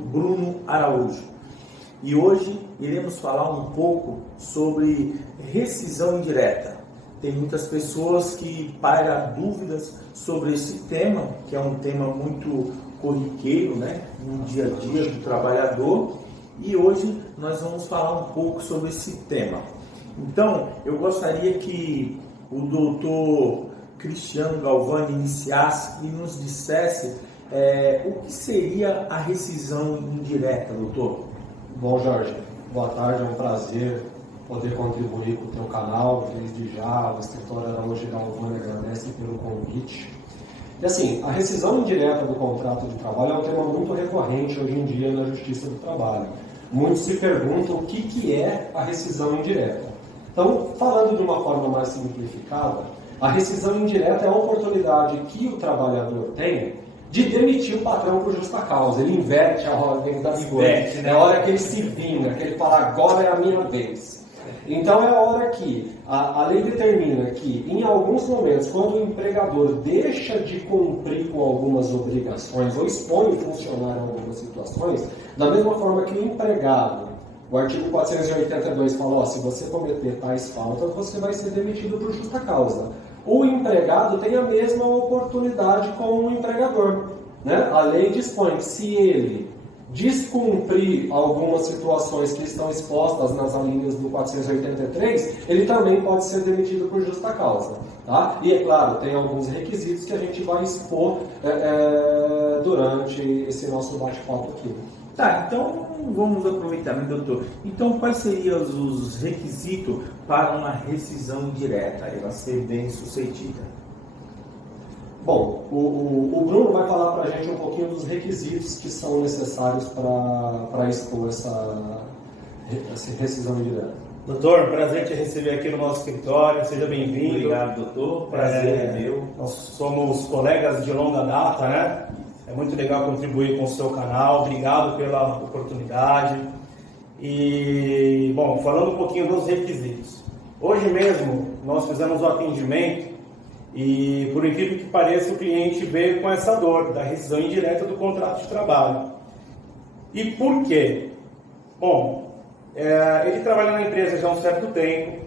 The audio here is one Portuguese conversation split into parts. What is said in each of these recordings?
Bruno Araújo. E hoje iremos falar um pouco sobre rescisão indireta. Tem muitas pessoas que pairam dúvidas sobre esse tema, que é um tema muito corriqueiro, né, no dia a dia do trabalhador. E hoje nós vamos falar um pouco sobre esse tema. Então, eu gostaria que o doutor Cristiano Galvani iniciasse e nos dissesse o que seria a rescisão indireta, doutor. Bom, Jorge, boa tarde, é um prazer poder contribuir com o teu canal. Desde já, o escritório Araújo Galvani agradece pelo convite. E assim, a rescisão indireta do contrato de trabalho é um tema muito recorrente hoje em dia na Justiça do Trabalho. Muitos se perguntam o que é a rescisão indireta. Então, falando de uma forma mais simplificada, a rescisão indireta é a oportunidade que o trabalhador tem de demitir o patrão por justa causa. Ele inverte a ordem das coisas. É a hora que ele se vinga, que ele fala, agora é a minha vez. Então é a hora que a lei determina que, em alguns momentos, quando o empregador deixa de cumprir com algumas obrigações ou expõe o funcionário a algumas situações, da mesma forma que o empregado, o artigo 482 fala, se você cometer tais faltas, você vai ser demitido por justa causa. O empregado tem a mesma oportunidade com o empregador, né? A lei dispõe que se ele descumprir algumas situações que estão expostas nas alíneas do 483, ele também pode ser demitido por justa causa. Tá? E é claro, tem alguns requisitos que a gente vai expor durante esse nosso bate-papo aqui. Tá, então vamos aproveitar, né, doutor? Então, quais seriam os requisitos para uma rescisão direta, ela ser bem sucedida? Bom, o Bruno vai falar para a gente um pouquinho dos requisitos que são necessários para expor essa rescisão indireta. Doutor, prazer te receber aqui no nosso escritório, seja bem-vindo. Obrigado, doutor, prazer é meu. Nós somos colegas de longa data, né? É muito legal contribuir com o seu canal, obrigado pela oportunidade. E, bom, falando um pouquinho dos requisitos. Hoje mesmo nós fizemos o atendimento e, por incrível que pareça, o cliente veio com essa dor da rescisão indireta do contrato de trabalho. E por quê? Bom, ele trabalha na empresa já há um certo tempo,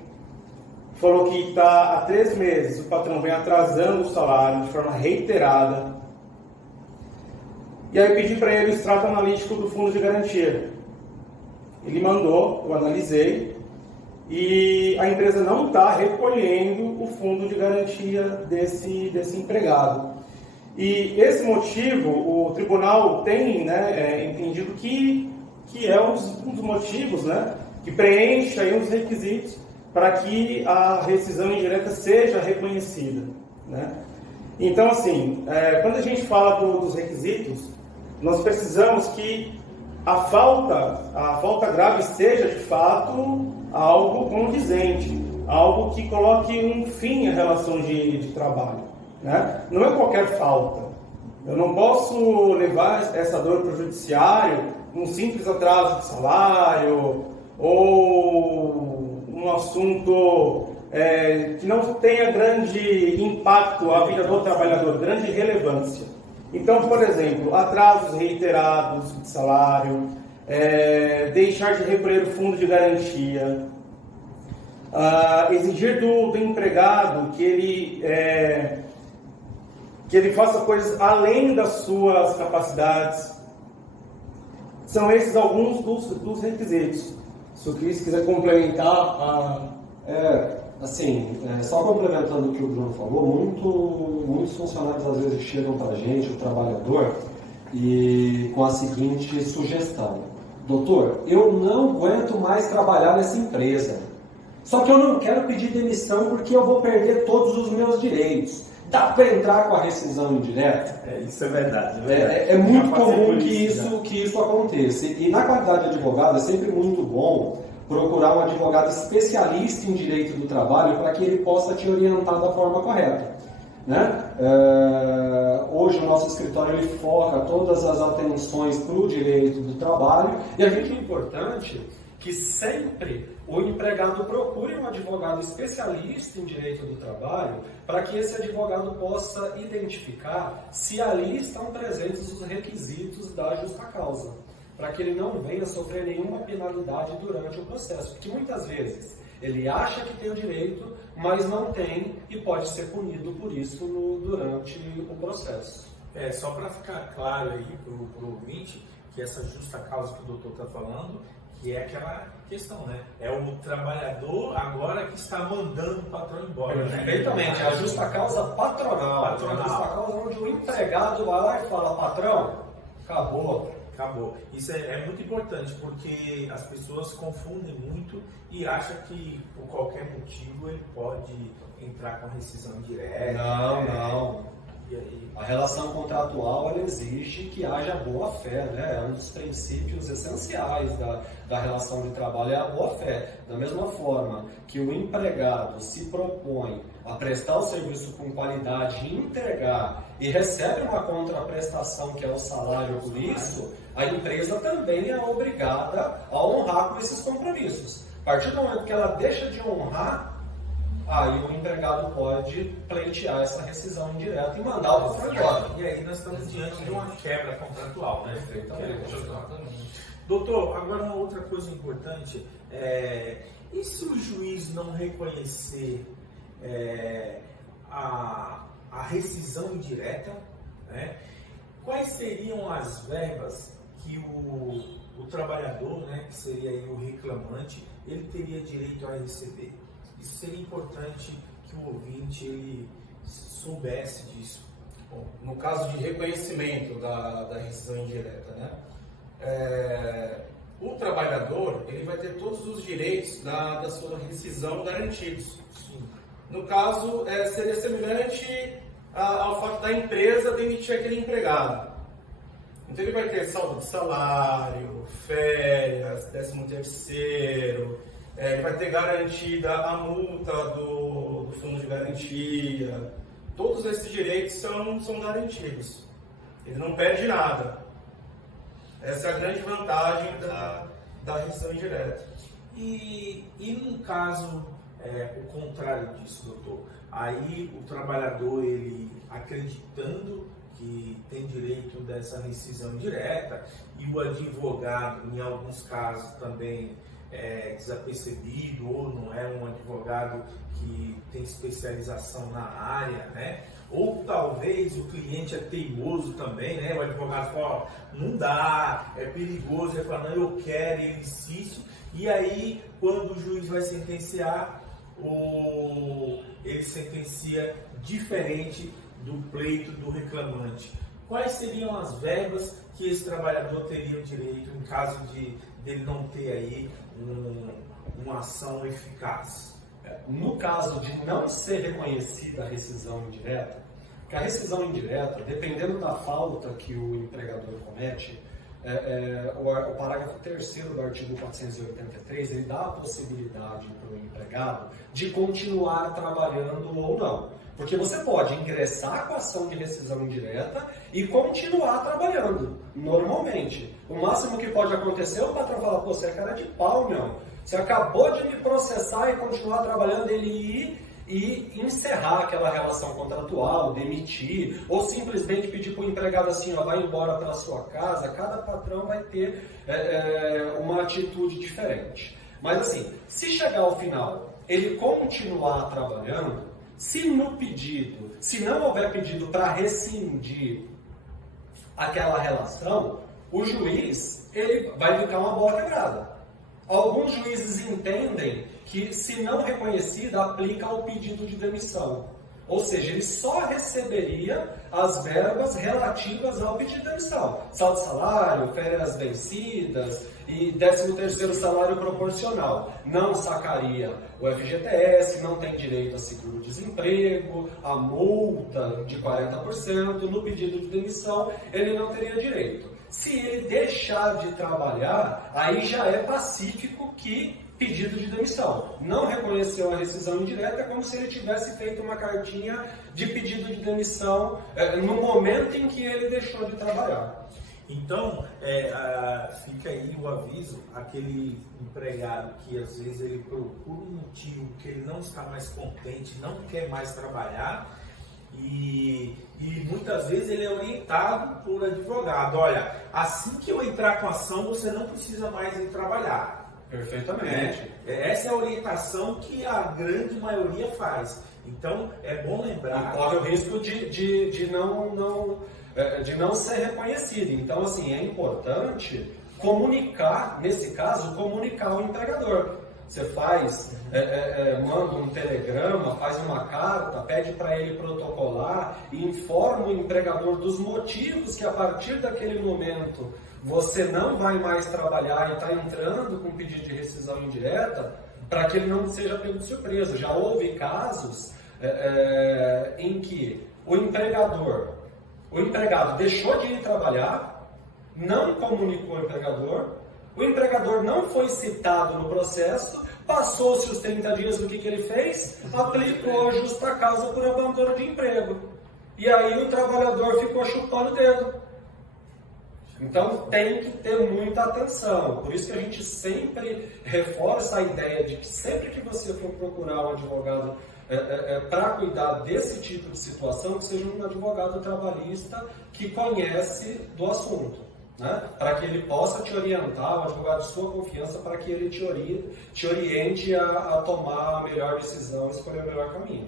falou que está há 3 meses, o patrão vem atrasando o salário de forma reiterada. E aí eu pedi para ele o extrato analítico do fundo de garantia. Ele mandou, eu analisei, e a empresa não está recolhendo o fundo de garantia desse empregado. E esse motivo, o tribunal tem entendido que é um dos motivos, né, que preenche aí os requisitos para que a rescisão indireta seja reconhecida, né? Então, assim, quando a gente fala dos requisitos, nós precisamos que a falta grave seja, de fato, algo condizente, algo que coloque um fim à relação de trabalho, né? Não é qualquer falta. Eu não posso levar essa dor para o judiciário, um simples atraso de salário ou um assunto que não tenha grande impacto à vida do trabalhador, grande relevância. Então, por exemplo, atrasos reiterados de salário, deixar de recolher o fundo de garantia, exigir do empregado que ele faça coisas além das suas capacidades. São esses alguns dos requisitos. Se o Cris quiser complementar só complementando o que o Bruno falou, muitos funcionários às vezes chegam para a gente, o trabalhador, e com a seguinte sugestão: doutor, eu não aguento mais trabalhar nessa empresa, só que eu não quero pedir demissão porque eu vou perder todos os meus direitos. Dá para entrar com a rescisão indireta? Isso é verdade. É muito comum que isso aconteça. E na qualidade de advogado é sempre muito bom procurar um advogado especialista em direito do trabalho para que ele possa te orientar da forma correta, né? Hoje o nosso escritório ele foca todas as atenções para o direito do trabalho e a gente é importante que sempre o empregado procure um advogado especialista em direito do trabalho para que esse advogado possa identificar se ali estão presentes os requisitos da justa causa. para que ele não venha sofrer nenhuma penalidade durante o processo. Porque muitas vezes ele acha que tem o direito, mas não tem e pode ser punido por isso durante o processo. Só para ficar claro aí para o ouvinte, que essa justa causa que o doutor está falando, que é aquela questão, né? É o trabalhador agora que está mandando o patrão embora. Perfeitamente, a justa causa patronal. A justa causa onde o empregado vai lá e fala, patrão, acabou. Isso é muito importante, porque as pessoas confundem muito e acham que por qualquer motivo ele pode entrar com rescisão direta. Não. E aí? A relação contratual ela exige que haja boa-fé, né? É um dos princípios essenciais da relação de trabalho, é a boa-fé. Da mesma forma que o empregado se propõe a prestar o serviço com qualidade e entregar e recebe uma contraprestação que é o salário por isso, a empresa também é obrigada a honrar com esses compromissos. A partir do momento que ela deixa de honrar, aí o empregado pode pleitear essa rescisão indireta e mandar o patrão embora. E aí nós estamos diante de uma quebra contratual, né? Perfeitamente. Doutor, agora uma outra coisa importante, e se o juiz não reconhecer a rescisão indireta, né? Quais seriam as verbas que o trabalhador, né, que seria aí o reclamante, ele teria direito a receber? Isso seria importante que o ouvinte ele soubesse disso. Bom, no caso de reconhecimento da rescisão indireta, né? O trabalhador ele vai ter todos os direitos da sua rescisão garantidos. Sim. No caso, seria semelhante ao fato da empresa demitir aquele empregado. Então ele vai ter saldo de salário, férias, 13º, ele vai ter garantida a multa do fundo de garantia. Todos esses direitos são garantidos. Ele não perde nada. Essa é a grande vantagem da rescisão indireta. E num caso, o contrário disso, doutor, aí o trabalhador, ele acreditando que tem direito dessa rescisão indireta e o advogado, em alguns casos também desapercebido ou não é um advogado que tem especialização na área, né? Ou talvez o cliente é teimoso também, né? O advogado fala, não dá, é perigoso, ele fala, não, eu quero, ele insiste, e aí quando o juiz vai sentenciar, ele sentencia diferente do pleito do reclamante. Quais seriam as verbas que esse trabalhador teria direito em caso de ele não ter aí uma ação eficaz? No caso de não ser reconhecida a rescisão indireta, porque a rescisão indireta, dependendo da falta que o empregador comete, o parágrafo 3º do artigo 483, ele dá a possibilidade para o empregado de continuar trabalhando ou não. Porque você pode ingressar com a ação de rescisão indireta e continuar trabalhando, normalmente. O máximo que pode acontecer é o patrão falar, pô, você é cara de pau, meu. Você acabou de me processar e continuar trabalhando, ele ir e encerrar aquela relação contratual, demitir, ou simplesmente pedir para o empregado assim, ó, vai embora para a sua casa. Cada patrão vai ter uma atitude diferente. Mas assim, se chegar ao final, ele continuar trabalhando, se no pedido, se não houver pedido para rescindir aquela relação, o juiz ele vai ficar uma bola quebrada. Alguns juízes entendem que, se não reconhecida, aplica ao pedido de demissão. Ou seja, ele só receberia as verbas relativas ao pedido de demissão. Saldo de salário, férias vencidas e 13º salário proporcional. Não sacaria o FGTS, não tem direito a seguro-desemprego, a multa de 40%. No pedido de demissão, ele não teria direito. Se ele deixar de trabalhar, aí já é pacífico que pedido de demissão. Não reconheceu a rescisão indireta, é como se ele tivesse feito uma cartinha de pedido de demissão no momento em que ele deixou de trabalhar. Então, fica aí o aviso, aquele empregado que às vezes ele procura um motivo que ele não está mais contente, não quer mais trabalhar, E muitas vezes ele é orientado por advogado. Olha, assim que eu entrar com a ação, você não precisa mais ir trabalhar. Perfeitamente. Essa é a orientação que a grande maioria faz. Então, é bom lembrar... E corre o risco de não ser reconhecido. Então, assim, é importante comunicar, nesse caso, comunicar ao empregador. Você manda um telegrama, faz uma carta, pede para ele protocolar e informa o empregador dos motivos que a partir daquele momento você não vai mais trabalhar e está entrando com pedido de rescisão indireta, para que ele não seja pego de surpresa. Já houve casos em que o empregado deixou de ir trabalhar, não comunicou ao empregador, o empregador não foi citado no processo, passou-se os 30 dias, o que ele fez? Aplicou a justa causa por abandono de emprego. E aí o trabalhador ficou chupando o dedo. Então tem que ter muita atenção. Por isso que a gente sempre reforça a ideia de que sempre que você for procurar um advogado para cuidar desse tipo de situação, que seja um advogado trabalhista que conhece do assunto, né? Para que ele possa te orientar, um advogado de sua confiança, para que ele te oriente a tomar a melhor decisão, escolher o melhor caminho.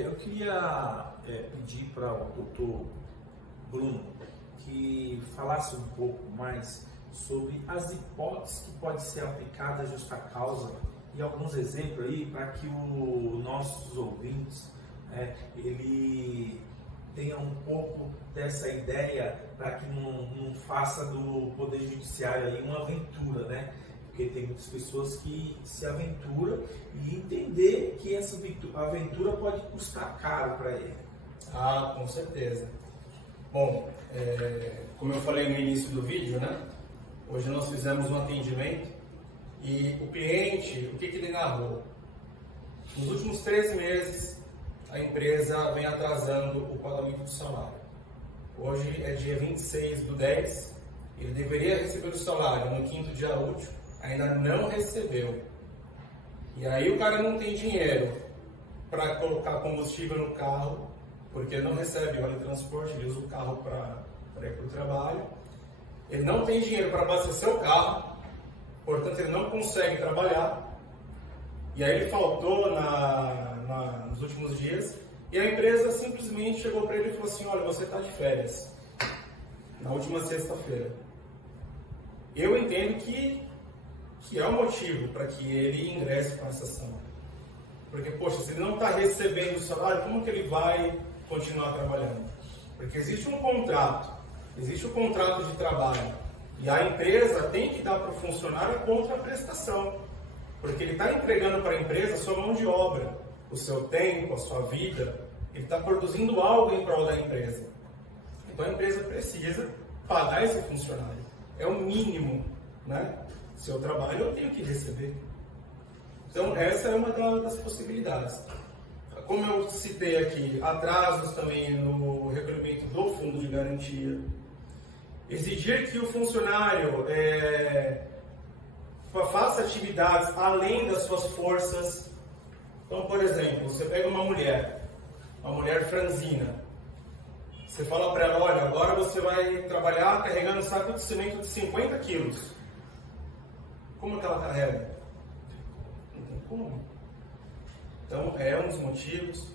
Eu queria pedir para o doutor Bruno que falasse um pouco mais sobre as hipóteses que pode ser aplicada a justa causa e alguns exemplos aí para que os nossos ouvintes ele tenha um pouco dessa ideia, para que não faça do Poder Judiciário aí uma aventura, né? Porque tem muitas pessoas que se aventuram e entender que essa aventura pode custar caro para ele. Ah, com certeza. Bom, como eu falei no início do vídeo, né? Hoje nós fizemos um atendimento e o cliente, o que ele narrou? Nos últimos 3 meses, a empresa vem atrasando o pagamento do salário. Hoje é dia 26/10, ele deveria receber o salário no 5º dia útil, ainda não recebeu. E aí o cara não tem dinheiro para colocar combustível no carro, porque ele não recebe vale transporte, ele usa o carro para ir para o trabalho. Ele não tem dinheiro para abastecer o carro, portanto ele não consegue trabalhar. E aí ele faltou nos últimos dias, e a empresa simplesmente chegou para ele e falou assim: olha, você está de férias, na última sexta-feira. Eu entendo que é o motivo para que ele ingresse com essa ação. Porque, poxa, se ele não está recebendo o salário, como que ele vai continuar trabalhando? Porque existe um contrato de trabalho, e a empresa tem que dar para o funcionário a contraprestação, porque ele está entregando para a empresa a sua mão de obra, o seu tempo, a sua vida, ele está produzindo algo em prol da empresa. Então a empresa precisa pagar esse funcionário. É o mínimo, né? Se eu trabalho, eu tenho que receber. Então essa é uma das possibilidades. Como eu citei aqui, atrasos também no recolhimento do fundo de garantia. Exigir que o funcionário faça atividades além das suas forças. Então, por exemplo, você pega uma mulher franzina. Você fala para ela: olha, agora você vai trabalhar carregando um saco de cimento de 50 quilos. Como é que ela carrega? Não tem como. Então, é um dos motivos.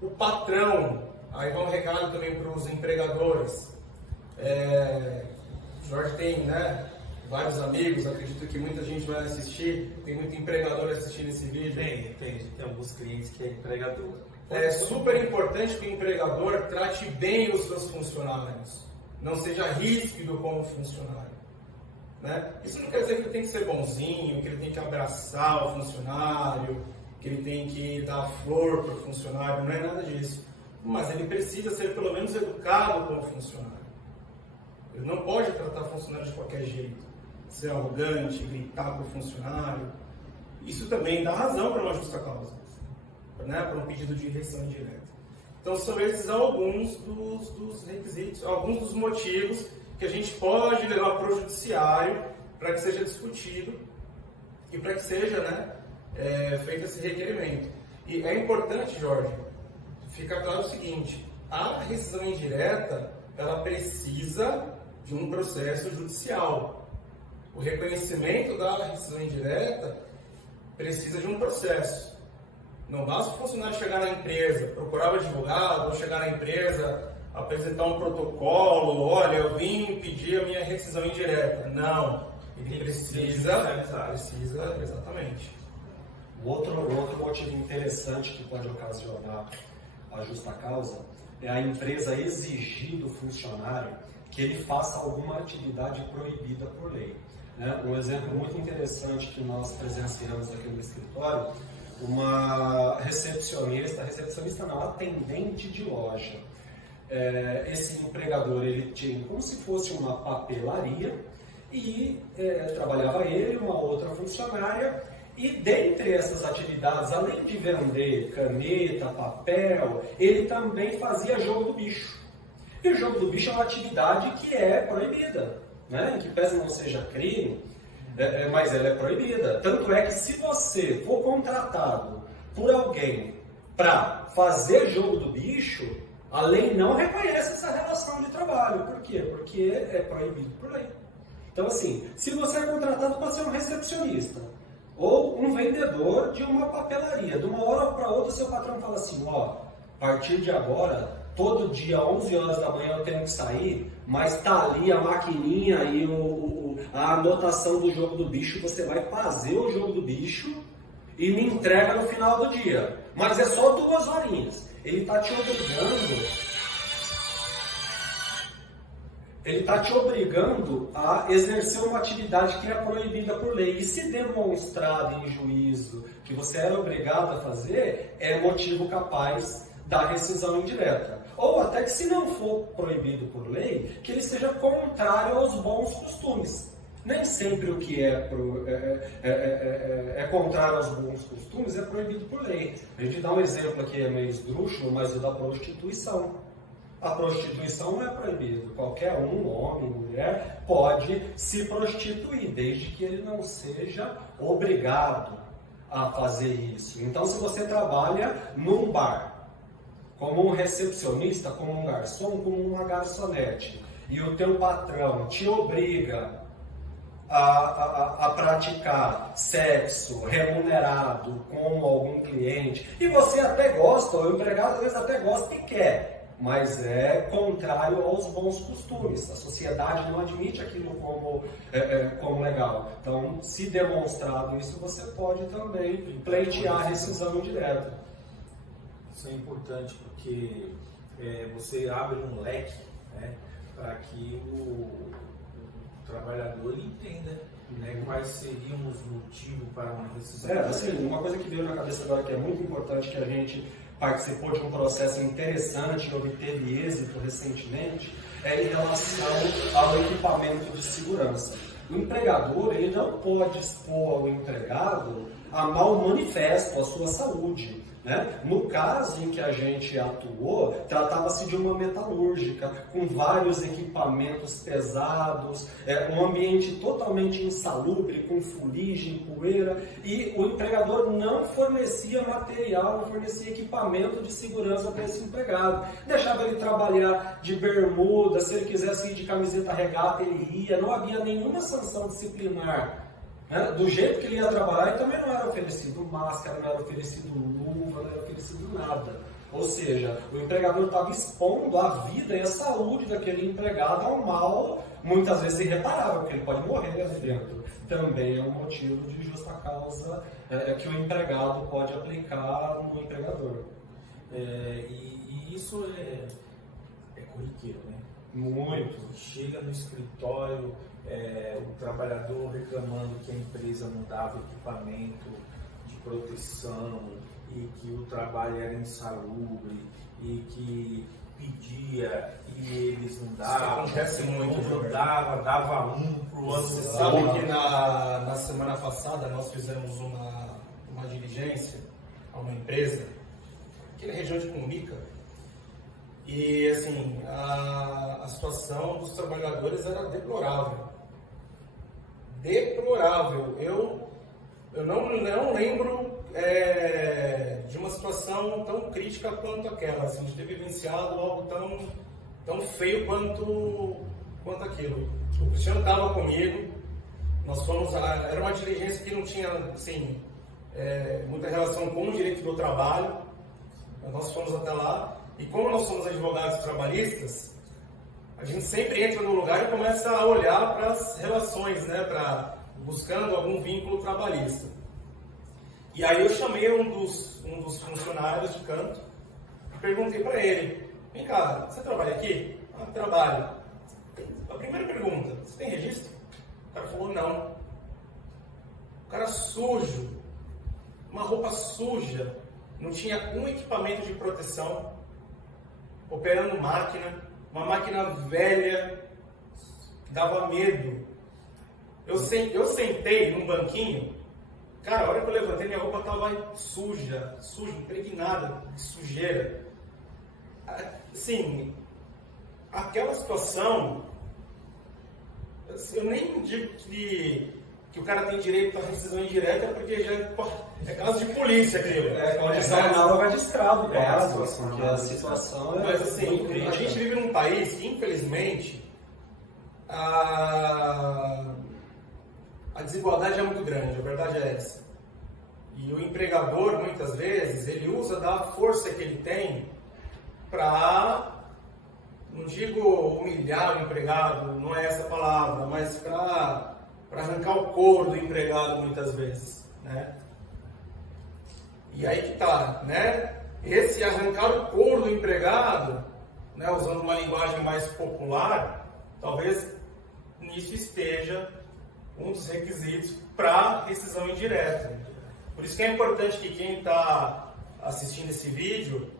O patrão, aí vai um recado também para os empregadores. O Jorge tem, né, vários amigos, acredito que muita gente vai assistir, tem muito empregador assistindo esse vídeo. Tem alguns clientes que é empregador. É super importante que o empregador trate bem os seus funcionários, não seja ríspido com o funcionário. Né? Isso não quer dizer que ele tem que ser bonzinho, que ele tem que abraçar o funcionário, que ele tem que dar flor para o funcionário, não é nada disso. Mas ele precisa ser pelo menos educado com o funcionário. Ele não pode tratar o funcionário de qualquer jeito, ser arrogante, gritar com o funcionário. Isso também dá razão para uma justa causa, né? Para um pedido de rescisão indireta. Então são esses alguns dos requisitos, alguns dos motivos que a gente pode levar para o judiciário para que seja discutido e para que seja, né, feito esse requerimento. E é importante, Jorge, fica claro o seguinte: a rescisão indireta, ela precisa de um processo judicial. O reconhecimento da rescisão indireta precisa de um processo. Não basta o funcionário chegar na empresa, procurar o advogado, ou chegar na empresa, apresentar um protocolo, olha, eu vim pedir a minha rescisão indireta. Não, ele precisa, exatamente. Outro motivo interessante que pode ocasionar a justa causa é a empresa exigir do funcionário que ele faça alguma atividade proibida por lei. Um exemplo muito interessante que nós presenciamos aqui no escritório, uma recepcionista não, atendente de loja. Esse empregador, ele tinha como se fosse uma papelaria e trabalhava ele, uma outra funcionária, e dentre essas atividades, além de vender caneta, papel, ele também fazia jogo do bicho. E o jogo do bicho é uma atividade que é proibida, né? Que pese não seja crime, mas ela é proibida. Tanto é que se você for contratado por alguém para fazer jogo do bicho, a lei não reconhece essa relação de trabalho. Por quê? Porque é proibido por lei. Então, assim, se você é contratado para ser um recepcionista ou um vendedor de uma papelaria, de uma hora para outra seu patrão fala assim, ó, a partir de agora, todo dia, 11 horas da manhã eu tenho que sair, mas tá ali a maquininha e a anotação do jogo do bicho, você vai fazer o jogo do bicho e me entrega no final do dia. Mas é só 2 horinhas. Ele está te obrigando a exercer uma atividade que é proibida por lei. E se demonstrado em juízo que você era obrigado a fazer, é motivo capaz da rescisão indireta. Ou até que, se não for proibido por lei, que ele seja contrário aos bons costumes. Nem sempre o que é contrário aos bons costumes é proibido por lei. A gente dá um exemplo aqui, é meio esdrúxulo, mas o da prostituição. A prostituição não é proibida. Qualquer um, homem, mulher, pode se prostituir, desde que ele não seja obrigado a fazer isso. Então, se você trabalha num bar, como um recepcionista, como um garçom, como uma garçonete, e o teu patrão te obriga a praticar sexo remunerado com algum cliente, e você até gosta, o empregado às vezes até gosta e quer, mas é contrário aos bons costumes. A sociedade não admite aquilo como legal. Então, se demonstrado isso, você pode também pleitear a rescisão indireta. Isso é importante porque você abre um leque, né, para que o trabalhador entenda, né, quais seriam os motivos para uma rescisão. Assim, uma coisa que veio na cabeça agora que é muito importante, que a gente participou de um processo interessante e obteve êxito recentemente, é em relação ao equipamento de segurança. O empregador, ele não pode expor ao empregado a mau manifesto, a sua saúde. Né? No caso em que a gente atuou, tratava-se de uma metalúrgica, com vários equipamentos pesados, um ambiente totalmente insalubre, com fuligem, poeira, e o empregador não fornecia material, não fornecia equipamento de segurança para esse empregado. Deixava ele trabalhar de bermuda, se ele quisesse ir de camiseta regata, ele ia, não havia nenhuma sanção disciplinar. Do jeito que ele ia trabalhar, e também não era oferecido máscara, não era oferecido luva, não era oferecido nada. Ou seja, o empregador estava expondo a vida e a saúde daquele empregado ao mal, muitas vezes irreparável, porque ele pode morrer ali dentro. Também é um motivo de justa causa que o empregado pode aplicar no empregador. E isso é corriqueiro, né? Muito. Chega no escritório, o trabalhador reclamando que a empresa não dava equipamento de proteção e que o trabalho era insalubre e que pedia e eles não davam. Isso acontece muito, não dava um para o outro. Você sabe que na semana passada nós fizemos uma diligência a uma empresa aqui na região de Cumbica. E assim, a situação dos trabalhadores era deplorável. Deplorável. Eu não lembro de uma situação tão crítica quanto aquela, assim, de ter vivenciado algo tão feio quanto aquilo. O Cristiano estava comigo, nós fomos, era uma diligência que não tinha, assim, muita relação com o direito do trabalho, nós fomos até lá, e como nós somos advogados trabalhistas, a gente sempre entra no lugar e começa a olhar para as relações, né, buscando algum vínculo trabalhista. E aí eu chamei um dos funcionários de canto e perguntei para ele: vem cá, você trabalha aqui? Ah, trabalho. A primeira pergunta: você tem registro? O cara falou: não. O cara sujo, uma roupa suja, não tinha um equipamento de proteção, operando máquina, uma máquina velha, que dava medo. Eu sentei num banquinho, cara, a hora que eu levantei, minha roupa estava suja, impregnada de sujeira. Assim, aquela situação, eu nem digo que o cara tem direito à rescisão indireta, porque já é caso de polícia aquilo. Condição análoga de escravo, caso, porque a situação Mas assim, a gente vive num país que, infelizmente, a desigualdade é muito grande, a verdade é essa. E o empregador, muitas vezes, ele usa da força que ele tem para, não digo humilhar o empregado, não é essa a palavra, mas para arrancar o couro do empregado, muitas vezes, né? E aí que tá, né? Esse arrancar o couro do empregado, né, usando uma linguagem mais popular, talvez nisso esteja um dos requisitos para rescisão indireta. Por isso que é importante que quem está assistindo esse vídeo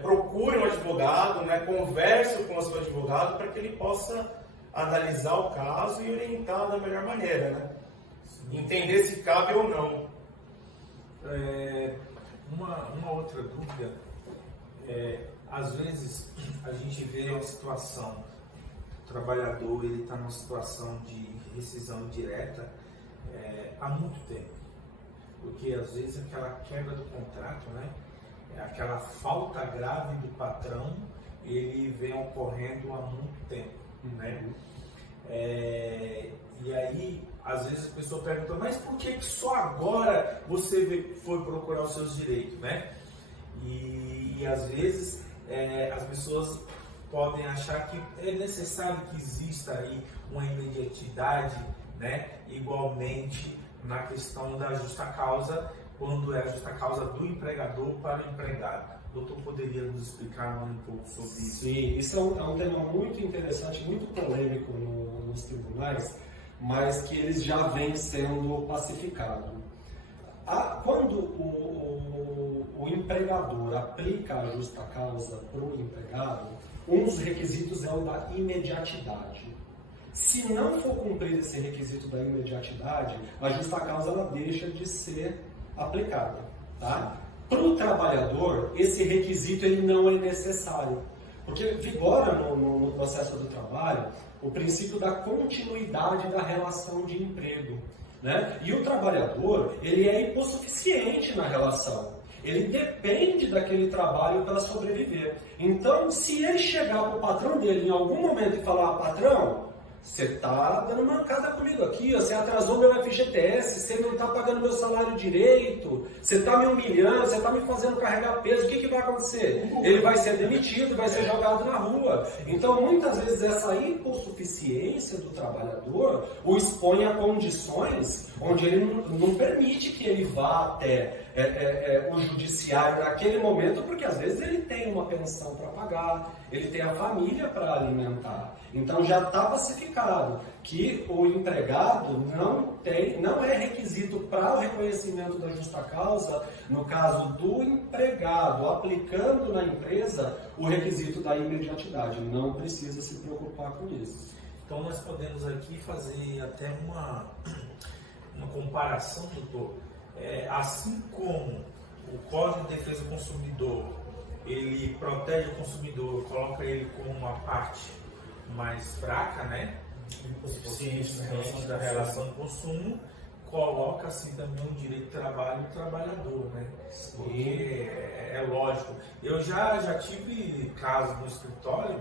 procure um advogado, né, converse com o seu advogado para que ele possa analisar o caso e orientar da melhor maneira, né? Entender se cabe ou não. Uma outra dúvida, às vezes a gente vê uma situação, o trabalhador ele está numa situação de rescisão indireta há muito tempo, porque às vezes aquela quebra do contrato, né, aquela falta grave do patrão, ele vem ocorrendo há muito tempo, né? E aí, às vezes a pessoa pergunta, mas por que só agora você foi procurar os seus direitos, né? E às vezes as pessoas podem achar que é necessário que exista aí uma imediatidade, né? Igualmente na questão da justa causa, quando é a justa causa do empregador para o empregado. O doutor poderia nos explicar um pouco sobre isso? Sim, isso é um tema muito interessante, muito polêmico nos tribunais, mas que eles já vêm sendo pacificados. Quando o empregador aplica a justa causa para o empregado, um dos requisitos é o da imediatidade. Se não for cumprido esse requisito da imediatidade, a justa causa ela deixa de ser aplicada, tá? Para o trabalhador, esse requisito ele não é necessário, porque vigora no processo do trabalho o princípio da continuidade da relação de emprego, né? E o trabalhador, ele é hipossuficiente na relação, ele depende daquele trabalho para sobreviver. Então, se ele chegar para o patrão dele em algum momento e falar, patrão, você está dando mancada comigo aqui, você atrasou meu FGTS, você não está pagando meu salário direito, você está me humilhando, você está me fazendo carregar peso, o que vai acontecer? Ele vai ser demitido, vai ser jogado na rua. Então, muitas vezes, essa hipossuficiência do trabalhador o expõe a condições onde ele não permite que ele vá até o judiciário naquele momento, porque às vezes ele tem uma pensão para pagar, ele tem a família para alimentar. Então já está pacificado que o empregado não é requisito para o reconhecimento da justa causa, no caso do empregado aplicando na empresa o requisito da imediatidade. Não precisa se preocupar com isso. Então nós podemos aqui fazer até uma comparação, doutor. Assim como o Código de Defesa do Consumidor, ele protege o consumidor, coloca ele como uma parte mais fraca, né? Hipossuficiente da relação de consumo, coloca coloca-se também um direito de trabalho do trabalhador, né? Porque é lógico. Eu já tive casos no escritório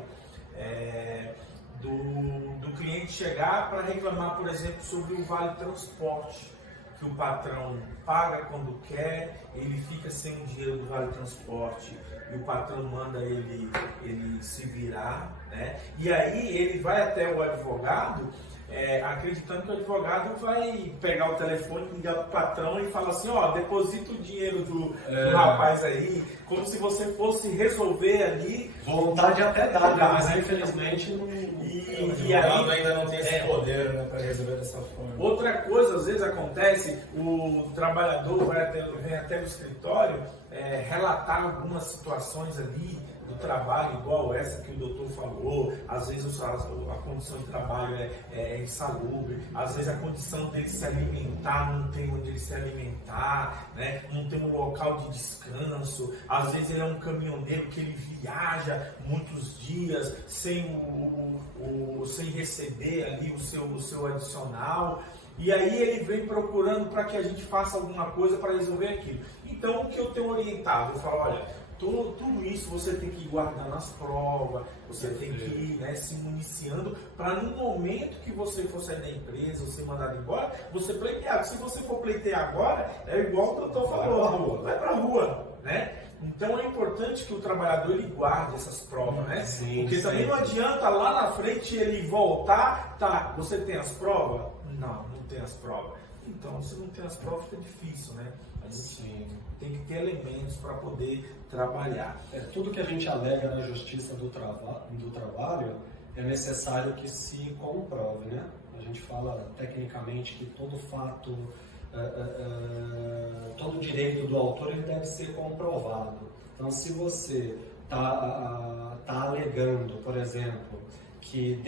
do cliente chegar para reclamar, por exemplo, sobre o vale transporte, que o patrão paga quando quer, ele fica sem o dinheiro do vale transporte e o patrão manda ele se virar, né? E aí ele vai até o advogado, acreditando que o advogado vai pegar o telefone, ligar para o patrão e falar assim, ó, deposita o dinheiro do rapaz aí, como se você fosse resolver ali. Vontade até dá, mas infelizmente não... E aí ainda não tem esse poder, né, para resolver dessa forma. Outra coisa, às vezes acontece, o trabalhador vem até o escritório relatar algumas situações ali do trabalho, igual essa que o doutor falou. Às vezes a condição de trabalho é insalubre, às vezes a condição dele se alimentar, não tem onde ele se alimentar, né? Não tem um local de descanso, às vezes ele é um caminhoneiro que ele viaja muitos dias sem receber ali o seu adicional, e aí ele vem procurando para que a gente faça alguma coisa para resolver aquilo. Então o que eu tenho orientado, eu falo, olha, tudo isso você tem que ir guardando as provas, você tem que ir, né, se municiando para no momento que você for sair da empresa ou ser mandado embora, você pleitear. Se você for pleitear agora, é igual o doutor falou, vai para a rua, né? Então é importante que o trabalhador ele guarde essas provas, né? Sim, porque também não adianta lá na frente ele voltar, tá, você tem as provas? Não tem as provas. Então, se não tem as provas, fica difícil, né? A gente tem que ter elementos para poder trabalhar. Tudo que a gente alega na justiça do trabalho é necessário que se comprove, né? A gente fala tecnicamente que todo fato, todo direito do autor ele deve ser comprovado. Então, se você está alegando, por exemplo, que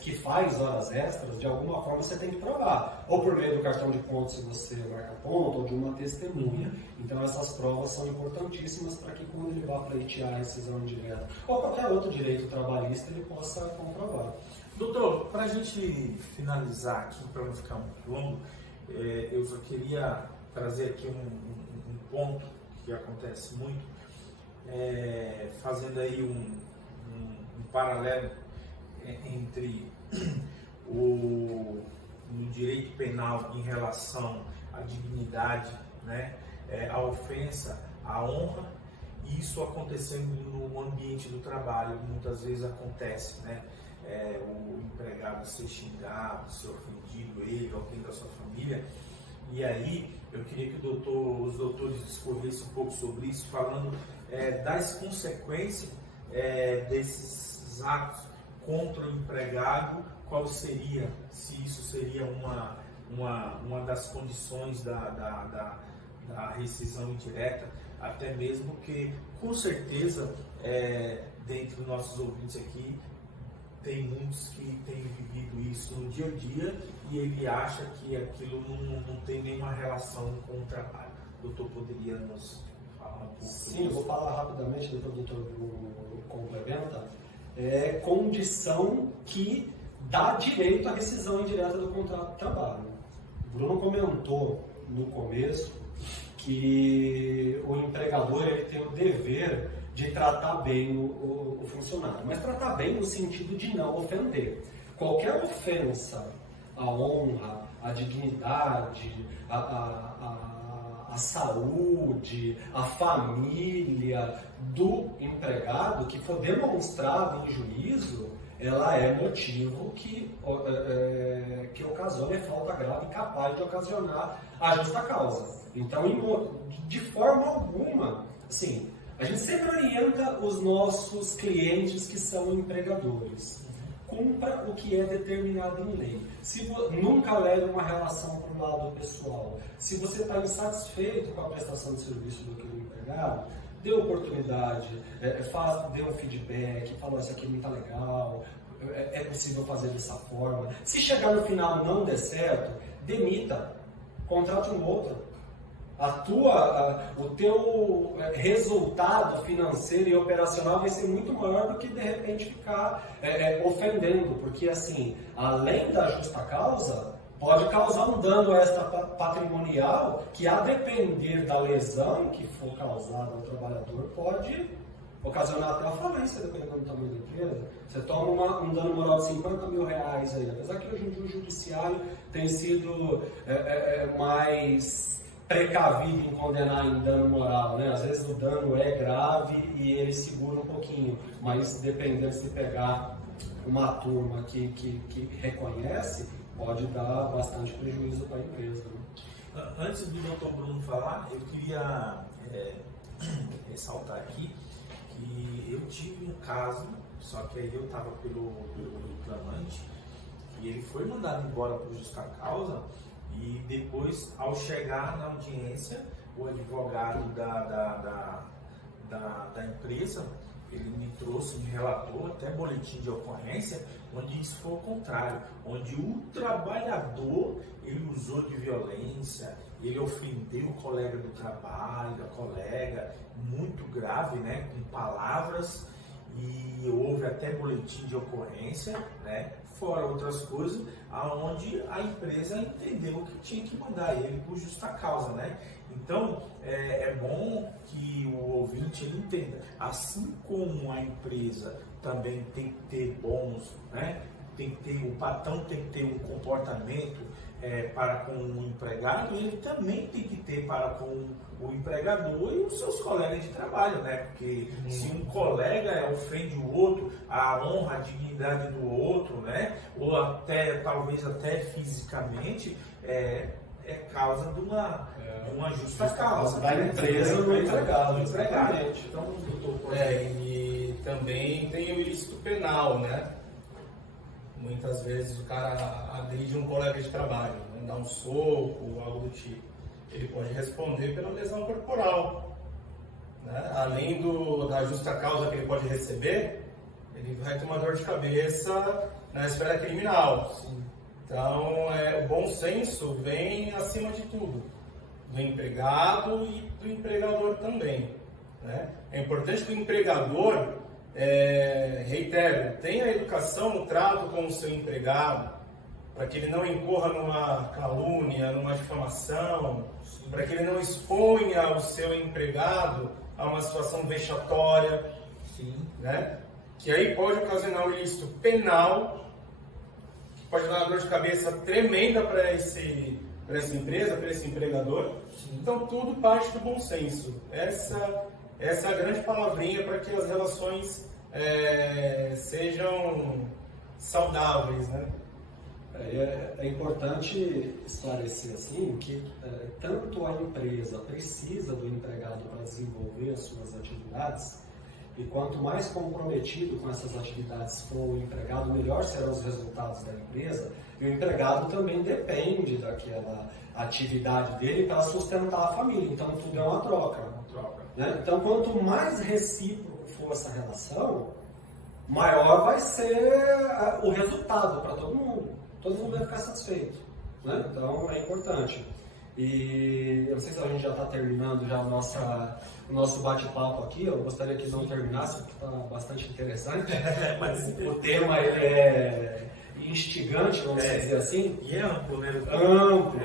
que faz horas extras, de alguma forma você tem que provar. Ou por meio do cartão de pontos, se você marca ponto, ou de uma testemunha. Então essas provas são importantíssimas para que quando ele vá pleitear a rescisão indireta, ou qualquer outro direito trabalhista, ele possa comprovar. Doutor, para a gente finalizar aqui, para não ficar muito longo, eu só queria trazer aqui um ponto que acontece muito, fazendo aí um paralelo entre o direito penal em relação à dignidade, né, a ofensa, a honra, e isso acontecendo no ambiente do trabalho, muitas vezes acontece, né, o empregado ser xingado, ser ofendido, ele, alguém da sua família, e aí eu queria que os doutores discorressem um pouco sobre isso, falando das consequências desses atos contra o empregado, qual seria, se isso seria uma das condições da rescisão indireta, até mesmo que, com certeza, dentre os nossos ouvintes aqui, tem muitos que têm vivido isso no dia a dia e ele acha que aquilo não tem nenhuma relação com o trabalho. O doutor poderia nos falar um pouco? Sim, eu vou falar rapidamente, depois o doutor complementa. É condição que dá direito à rescisão indireta do contrato de trabalho. O Bruno comentou no começo que o empregador ele tem o dever de tratar bem o funcionário, mas tratar bem no sentido de não ofender. Qualquer ofensa à honra, à dignidade, à saúde, à família do empregado que for demonstrado em juízo, ela é motivo que ocasione falta grave capaz de ocasionar a justa causa. Então, de forma alguma, assim, a gente sempre orienta os nossos clientes que são empregadores. Cumpra o que é determinado em lei. Nunca leve uma relação para o lado pessoal. Se você está insatisfeito com a prestação de serviço do empregado, dê oportunidade, dê um feedback, fala, isso aqui não está legal, é possível fazer dessa forma. Se chegar no final e não der certo, demita, contrate um outro. O teu resultado financeiro e operacional vai ser muito maior do que de repente ficar ofendendo, porque assim, além da justa causa, pode causar um dano extra patrimonial que, a depender da lesão que for causada ao trabalhador, pode ocasionar até a falência, dependendo do tamanho da empresa. Você toma um dano moral de 50 mil reais aí, apesar que hoje em dia o judiciário tem sido mais precavido em condenar em dano moral, né? Às vezes o dano é grave e ele segura um pouquinho, mas dependendo de pegar uma turma que reconhece, pode dar bastante prejuízo para a empresa. Né? Antes do Dr. Bruno falar, eu queria ressaltar aqui que eu tive um caso, só que aí eu estava pelo reclamante, e ele foi mandado embora por justa causa, e depois, ao chegar na audiência, o advogado da empresa, ele me trouxe, me relatou até boletim de ocorrência, onde isso foi o contrário, onde o trabalhador, ele usou de violência, ele ofendeu o colega do trabalho, a colega, muito grave, né, com palavras, e houve até boletim de ocorrência, né, fora outras coisas, aonde a empresa entendeu que tinha que mandar ele por justa causa, né? Então, é bom que o ouvinte ele entenda, assim como a empresa também tem que ter bônus, né? O patrão tem que ter um comportamento para com o empregado, ele também tem que ter para com o empregador e os seus colegas de trabalho, né? Porque se um colega ofende o outro, a honra, a dignidade do outro, né? Ou até, talvez até fisicamente, é causa de uma justa causa. Da empresa do empregado. Então, doutor, e também tem o ilícito penal, né? Muitas vezes o cara agride um colega de trabalho, né? Dá um soco, algo do tipo. Ele pode responder pela lesão corporal, né? Além da justa causa que ele pode receber, ele vai ter uma dor de cabeça na esfera criminal. Sim. Então, o bom senso vem acima de tudo, do empregado e do empregador também, né? É importante que o empregador, reitero, tenha educação no trato com o seu empregado, para que ele não incorra numa calúnia, numa difamação, para que ele não exponha o seu empregado a uma situação vexatória, né? Que aí pode ocasionar um ilícito penal, que pode dar uma dor de cabeça tremenda para essa empresa, para esse empregador. Então tudo parte do bom senso. Essa é a grande palavrinha para que as relações sejam saudáveis, né? É importante esclarecer assim que tanto a empresa precisa do empregado para desenvolver as suas atividades, e quanto mais comprometido com essas atividades for o empregado, melhor serão os resultados da empresa, e o empregado também depende daquela atividade dele para sustentar a família, então tudo é uma troca. Né? Então quanto mais recíproco for essa relação, maior vai ser o resultado para todo mundo. Todo mundo vai ficar satisfeito, né? Então é importante. E eu não sei se a gente já está terminando já o nosso bate-papo aqui. Eu gostaria que não terminasse, porque está bastante interessante. Mas o tema é instigante, vamos dizer assim. E é amplo, né? Amplo.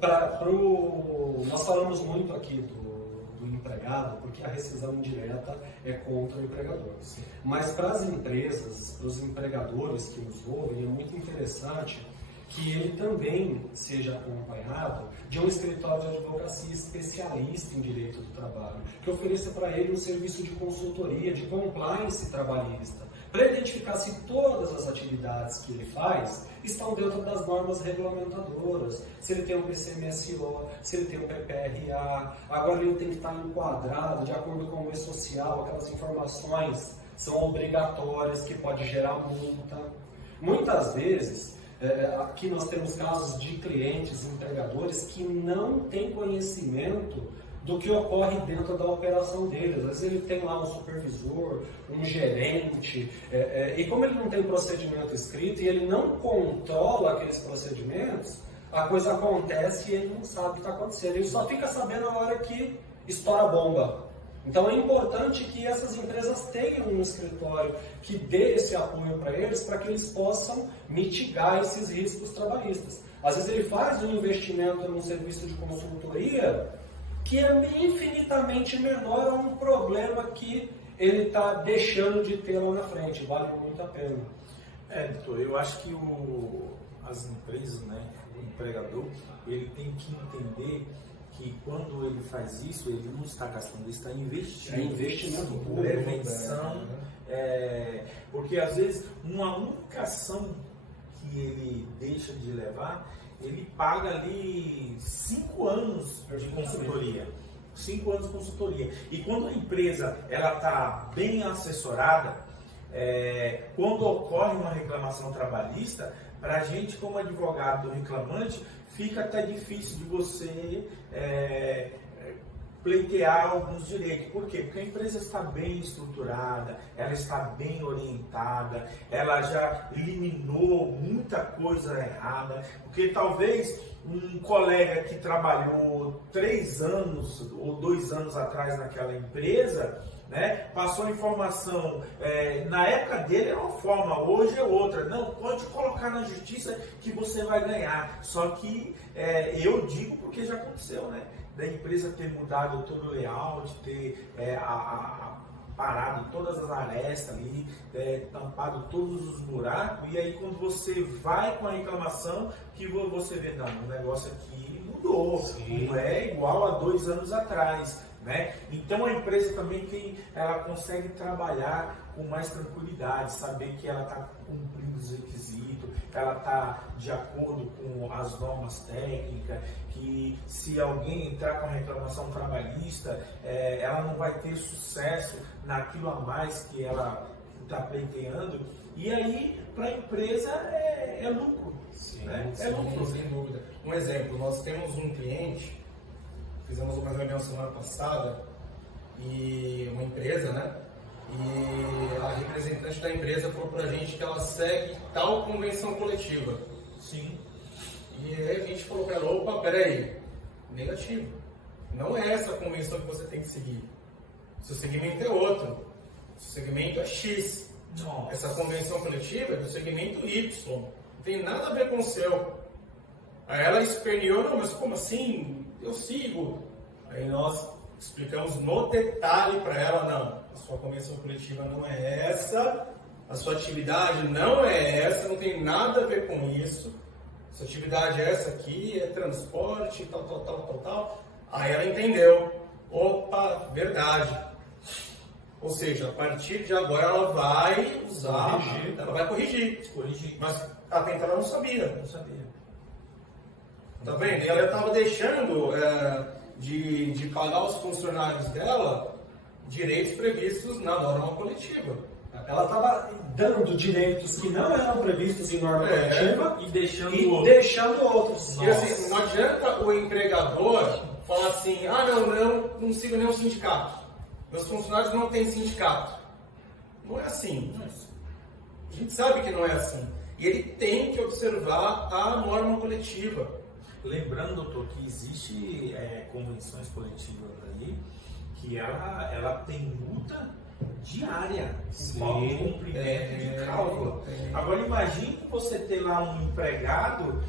Amplo. Nós falamos muito aqui do empregado, porque a rescisão indireta é contra o empregador. Sim. Mas para as empresas, para os empregadores que nos ouvem, é muito interessante que ele também seja acompanhado de um escritório de advocacia especialista em direito do trabalho, que ofereça para ele um serviço de consultoria, de compliance trabalhista, para identificar se todas as atividades que ele faz estão dentro das normas regulamentadoras, se ele tem um PCMSO, se ele tem um PPRA, agora ele tem que estar enquadrado de acordo com o E-Social, aquelas informações são obrigatórias que pode gerar multa. Muitas vezes, aqui nós temos casos de clientes, empregadores que não têm conhecimento do que ocorre dentro da operação dele. Às vezes ele tem lá um supervisor, um gerente, e como ele não tem procedimento escrito e ele não controla aqueles procedimentos, a coisa acontece e ele não sabe o que está acontecendo. Ele só fica sabendo na hora que estoura a bomba. Então é importante que essas empresas tenham um escritório que dê esse apoio para eles, para que eles possam mitigar esses riscos trabalhistas. Às vezes ele faz um investimento num serviço de consultoria que é infinitamente menor a um problema que ele está deixando de ter lá na frente. Vale muito a pena. Doutor, eu acho que as empresas, né, o empregador, ele tem que entender que quando ele faz isso, ele não está gastando, ele está investindo. É investimento puro. Prevenção, porque às vezes uma única ação que ele deixa de levar, ele paga ali 5 anos de consultoria. 5 anos de consultoria. E quando a empresa está bem assessorada, quando ocorre uma reclamação trabalhista, para a gente como advogado do reclamante, fica até difícil de você pleitear alguns direitos. Por quê? Porque a empresa está bem estruturada, ela está bem orientada, ela já eliminou muita coisa errada, porque talvez um colega que trabalhou 3 anos ou 2 anos atrás naquela empresa, né, passou a informação, na época dele era uma forma, hoje é outra. Não, pode colocar na justiça que você vai ganhar. Só que eu digo porque já aconteceu, né? Da empresa ter mudado todo o layout, ter parado todas as arestas ali, tampado todos os buracos, e aí quando você vai com a reclamação, que você vê, não, o negócio aqui mudou, Sim. Não é igual a 2 anos atrás. Né? Então a empresa também ela consegue trabalhar com mais tranquilidade, saber que ela está cumprindo os requisitos, ela está de acordo com as normas técnicas, que se alguém entrar com a reclamação trabalhista, ela não vai ter sucesso naquilo a mais que ela está pleiteando, e aí para a empresa é lucro. Sim, né? Sim, lucro. sem dúvida. Um exemplo, nós temos um cliente, fizemos uma reunião semana passada, e uma empresa, né? E a representante da empresa falou pra gente que ela segue tal convenção coletiva. Sim. E aí a gente falou pra ela, opa, peraí, negativo. Não é essa a convenção que você tem que seguir. Seu segmento é outro. Seu segmento é X. Nossa. Essa convenção coletiva é do segmento Y. Não tem nada a ver com o seu. Aí ela esperneou, não, mas como assim? Eu sigo. Aí nós explicamos no detalhe para ela, não, a sua convenção coletiva não é essa, a sua atividade não é essa, não tem nada a ver com isso, sua atividade é essa aqui, é transporte, tal. Aí ela entendeu, opa, verdade. Ou seja, a partir de agora ela vai usar, ela vai corrigir. Mas até então ela não sabia. Não sabia. Tá vendo? E ela estava deixando de pagar os funcionários dela direitos previstos na norma coletiva. Ela estava dando direitos que não eram previstos em norma coletiva E deixando e outro. deixando outros. E assim, não adianta o empregador falar assim, eu não sigo nenhum sindicato. Meus funcionários não têm sindicato. Não é assim. A gente sabe que não é assim. E ele tem que observar a norma coletiva. Lembrando, doutor, que existe convenções coletivas aí que ela tem multa diária, falta de cumprimento de cláusula. Agora imagine você ter lá um empregado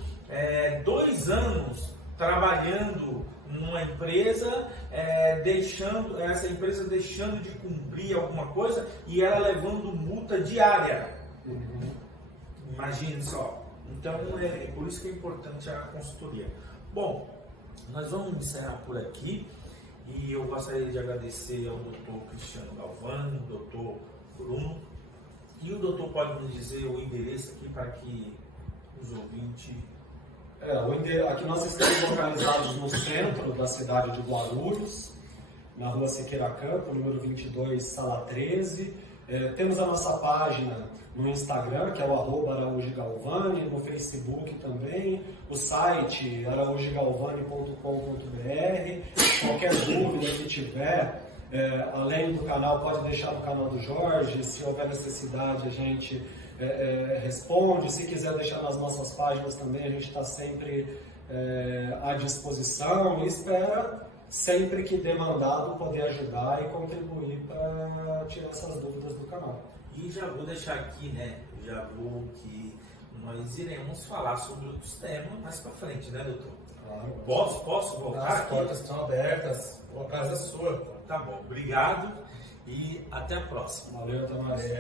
2 anos trabalhando numa empresa, essa empresa deixando de cumprir alguma coisa e ela levando multa diária. Imagine só. Então, por isso que é importante a consultoria. Bom, nós vamos encerrar por aqui e eu gostaria de agradecer ao Dr. Cristiano Galvani, ao Dr. Bruno, e o doutor pode nos dizer o endereço aqui para que os ouvintes... Aqui nós estamos localizados no centro da cidade de Guarulhos, na rua Siqueira Campo, número 22, sala 13. Temos a nossa página no Instagram, que é o @araújogalvani, no Facebook também, o site araújogalvani.com.br. Qualquer dúvida que tiver, além do canal, pode deixar no canal do Jorge, se houver necessidade a gente responde, se quiser deixar nas nossas páginas também, a gente está sempre à disposição e espera sempre que demandado, poder ajudar e contribuir para tirar essas dúvidas do canal. E já vou deixar aqui, né? Que nós iremos falar sobre outros temas mais para frente, né, doutor? Claro. Posso voltar? As portas estão abertas, a casa é sua. Tá bom, obrigado e até a próxima. Valeu, até mais.